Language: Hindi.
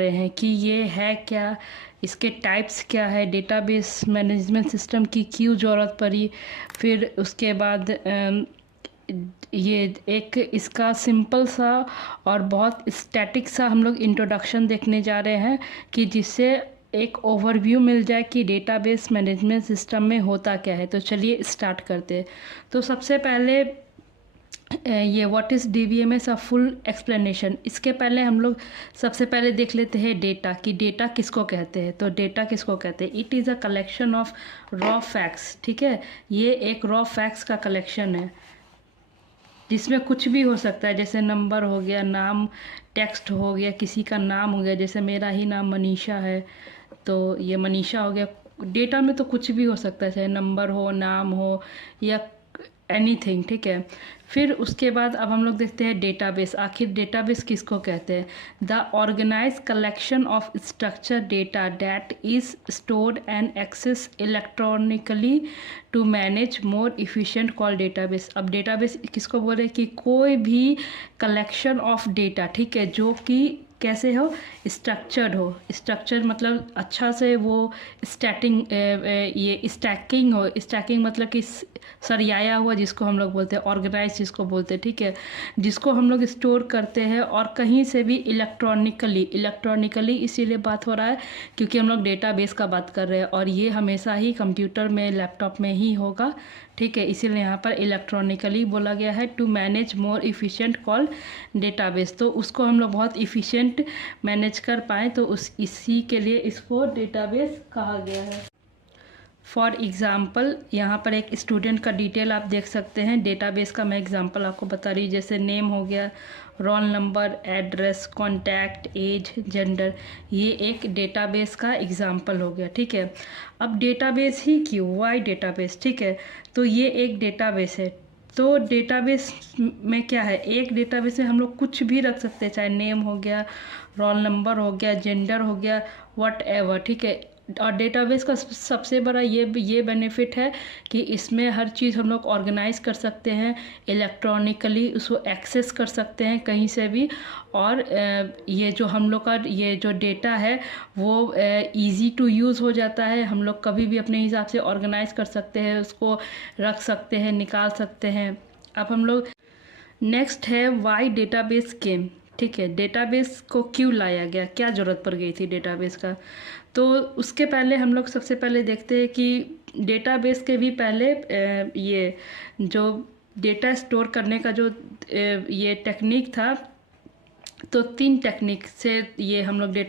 रहे हैं कि ये है क्या, इसके टाइप्स क्या है, डेटाबेस मैनेजमेंट सिस्टम की क्यों ज़रूरत पड़ी। फिर उसके बाद ये एक इसका सिंपल सा और बहुत स्टैटिक सा हम लोग इंट्रोडक्शन देखने जा रहे हैं कि जिससे एक ओवरव्यू मिल जाए कि डेटाबेस मैनेजमेंट सिस्टम में होता क्या है। तो चलिए स्टार्ट करते हैं। तो सबसे पहले ये what is DBMS a full explanation. इसके पहले हम लोग सबसे पहले देख लेते हैं डेटा कि डेटा किसको कहते हैं। तो डेटा किसको कहते हैं, it is a collection of raw facts. ठीक है, ये एक रॉ फैक्ट्स का कलेक्शन है जिसमें कुछ भी हो सकता है, जैसे नंबर हो गया, नाम, टेक्स्ट हो गया, किसी का नाम हो गया, जैसे मेरा ही नाम मनीषा है तो ये मनीषा हो गया। डेटा में तो कुछ भी हो सकता है, चाहे नंबर हो, नाम हो या एनीथिंग। ठीक है, फिर उसके बाद अब हम लोग देखते हैं डेटाबेस। आखिर डेटाबेस किसको कहते हैं, the organise collection of structure data that is stored and access electronically to manage more efficient call database. अब डेटाबेस किसको बोले कि कोई भी कलेक्शन ऑफ डेटा, ठीक है, जो कि कैसे हो, स्ट्रक्चर्ड हो। स्ट्रक्चर मतलब अच्छा से वो ये स्टैकिंग हो। स्टैकिंग मतलब कि सरियाया हुआ जिसको हम लोग बोलते हैं, ऑर्गेनाइज जिसको बोलते हैं। ठीक है, जिसको हम लोग स्टोर करते हैं और कहीं से भी इलेक्ट्रॉनिकली इसीलिए बात हो रहा है क्योंकि हम लोग डेटाबेस का बात कर रहे हैं और ये हमेशा ही कंप्यूटर में, लैपटॉप में ही होगा। ठीक है, इसीलिए यहाँ पर इलेक्ट्रॉनिकली बोला गया है। To manage more efficient call database, तो उसको हम लोग बहुत इफ़िशिएंट मैनेज कर पाएँ तो इसी के लिए इसको डेटाबेस कहा गया है। फॉर एग्ज़ाम्पल यहाँ पर एक स्टूडेंट का डिटेल आप देख सकते हैं। डेटाबेस का मैं एग्जांपल आपको बता रही हूँ, जैसे नेम हो गया, roll number, address, contact, age, gender, ये एक डेटाबेस का एग्जांपल हो गया। ठीक है, अब डेटाबेस ही क्यों, वाई डेटाबेस। ठीक है, तो ये एक डेटाबेस है। तो डेटाबेस में क्या है, एक डेटाबेस में हम लोग कुछ भी रख सकते हैं, चाहे नेम हो गया, रोल नंबर हो गया, जेंडर हो गया, वट एवर। ठीक है, और डेटाबेस का सबसे बड़ा ये बेनिफिट है कि इसमें हर चीज़ हम लोग ऑर्गेनाइज कर सकते हैं, इलेक्ट्रॉनिकली उसको एक्सेस कर सकते हैं कहीं से भी। और ये जो हम लोग का ये जो डेटा है वो इजी टू यूज़ हो जाता है। हम लोग कभी भी अपने हिसाब से ऑर्गेनाइज कर सकते हैं, उसको रख सकते हैं, निकाल सकते हैं। अब हम लोग नेक्स्ट है वाई डेटाबेस केम। ठीक है, डेटाबेस को क्यों लाया गया, क्या ज़रूरत पड़ गई थी डेटाबेस का। तो उसके पहले हम लोग सबसे पहले देखते हैं कि डेटाबेस के भी पहले ये जो डेटा स्टोर करने का जो ये टेक्निक था, तो 3 टेक्निक से ये हम लोग